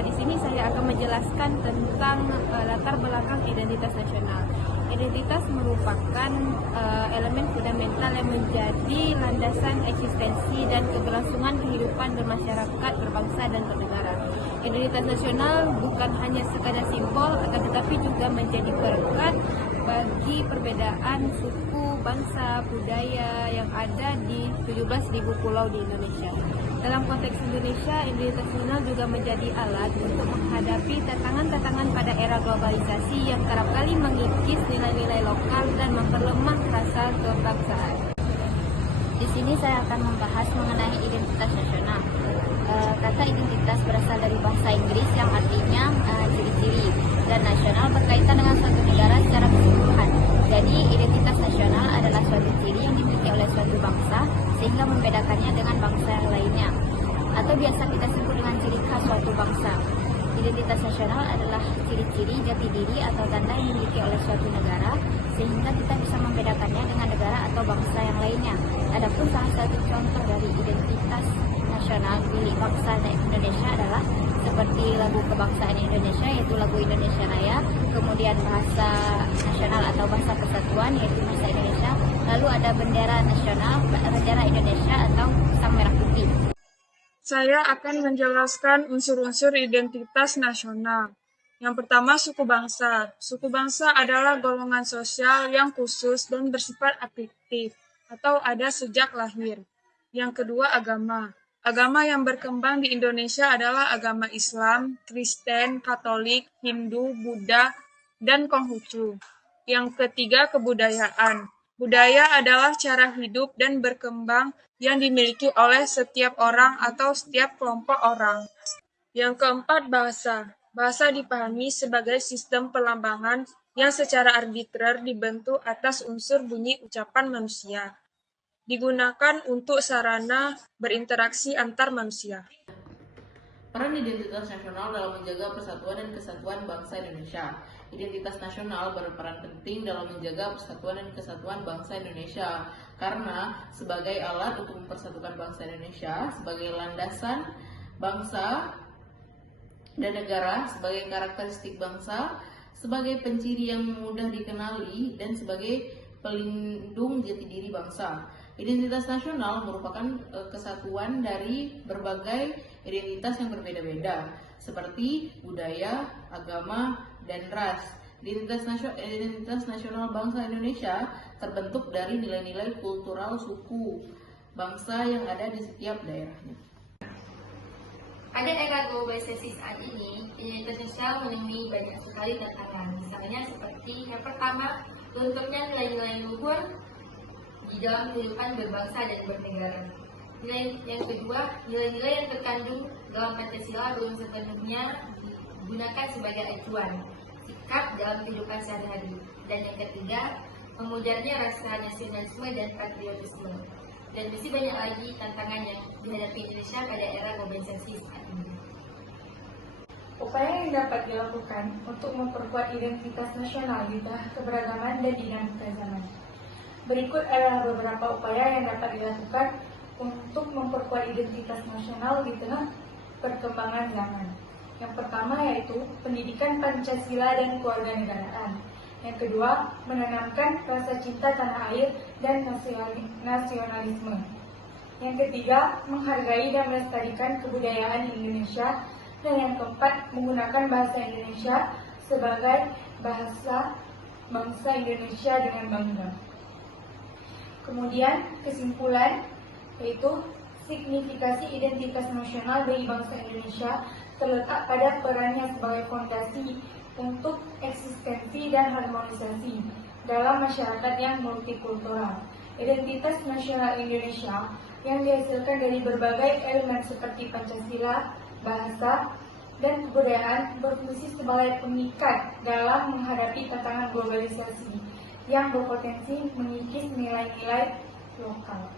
Di sini saya akan menjelaskan tentang latar belakang identitas nasional. Identitas merupakan elemen fundamental yang menjadi landasan eksistensi dan keberlangsungan kehidupan bermasyarakat, berbangsa, dan bernegara. Identitas nasional bukan hanya sekadar simbol, akan tetapi juga menjadi perekat bagi perbedaan suku, bangsa, budaya yang ada di 17.000 pulau di Indonesia. Dalam konteks Indonesia, identitas nasional juga menjadi alat untuk menghadapi tantangan-tantangan pada era globalisasi yang kerap kali mengikis nilai-nilai lokal dan memperlemah rasa kebangsaan. Di sini saya akan membahas mengenai identitas nasional. Kata identitas berasal dari bahasa Inggris yang artinya ciri-ciri, dan nasional berkaitan dengan suatu negara secara keseluruhan. Jadi, identitas nasional adalah suatu ciri yang dimiliki oleh suatu bangsa sehingga membedakannya dengan bangsa yang lainnya, atau biasa kita sebut dengan ciri khas suatu bangsa. Identitas nasional adalah ciri-ciri jati diri atau tanda yang dimiliki oleh suatu negara sehingga kita bisa membedakannya dengan negara atau bangsa yang lainnya. Adapun salah satu contoh dari identitas nasional milik bangsa Indonesia adalah seperti lagu kebangsaan Indonesia, yaitu lagu Indonesia Raya, kemudian bahasa nasional atau bahasa persatuan, yaitu bahasa Indonesia, lalu ada bendera nasional, bendera Indonesia atau sang merah putih. Saya akan menjelaskan unsur-unsur identitas nasional. Yang pertama, suku bangsa. Suku bangsa adalah golongan sosial yang khusus dan bersifat aktif atau ada sejak lahir. Yang kedua, agama. Agama yang berkembang di Indonesia adalah agama Islam, Kristen, Katolik, Hindu, Buddha, dan Konghucu. Yang ketiga, kebudayaan. Budaya adalah cara hidup dan berkembang yang dimiliki oleh setiap orang atau setiap kelompok orang. Yang keempat, bahasa. Bahasa dipahami sebagai sistem pelambangan yang secara arbitrer dibentuk atas unsur bunyi ucapan manusia. Digunakan untuk sarana berinteraksi antar manusia. Peran identitas nasional dalam menjaga persatuan dan kesatuan bangsa Indonesia. Identitas nasional berperan penting dalam menjaga persatuan dan kesatuan bangsa Indonesia karena sebagai alat untuk mempersatukan bangsa Indonesia, sebagai landasan bangsa dan negara, sebagai karakteristik bangsa, sebagai penciri yang mudah dikenali, dan sebagai pelindung jati diri bangsa. Identitas nasional merupakan kesatuan dari berbagai identitas yang berbeda-beda, seperti budaya, agama, dan ras. Identitas nasional bangsa Indonesia terbentuk dari nilai-nilai kultural suku bangsa yang ada di setiap daerahnya. Pada era globalisasi saat ini, identitas nasional menemui banyak sekali tantangan. Misalnya seperti yang pertama, runtuhnya nilai-nilai luhur di dalam kehidupan berbangsa dan bernegara. Yang kedua, nilai-nilai yang terkandung dalam Pancasila belum sepenuhnya digunakan sebagai acuan sikap dalam kehidupan sehari-hari. Dan yang ketiga, memujarnya rasa nasionalisme dan patriotisme. Dan masih banyak lagi tantangan yang dihadapi Indonesia pada era globalisasi saat ini. Upaya yang dapat dilakukan untuk memperkuat identitas nasional di tengah keberagaman dan dinamika zaman. Berikut adalah beberapa upaya yang dapat dilakukan untuk memperkuat identitas nasional di tengah perkembangan zaman. Yang pertama yaitu pendidikan Pancasila dan kewarganegaraan. Yang kedua, menanamkan rasa cinta tanah air dan nasionalisme. Yang ketiga, menghargai dan melestarikan kebudayaan Indonesia. Dan yang keempat, menggunakan bahasa Indonesia sebagai bahasa bangsa Indonesia dengan bangga. Kemudian kesimpulan yaitu signifikasi identitas nasional bagi bangsa Indonesia terletak pada perannya sebagai fondasi untuk eksistensi dan harmonisasi dalam masyarakat yang multikultural. Identitas nasional Indonesia yang dihasilkan dari berbagai elemen seperti Pancasila, bahasa, dan kebudayaan berfungsi sebagai pengikat dalam menghadapi tantangan globalisasi yang berpotensi mengikis nilai-nilai lokal.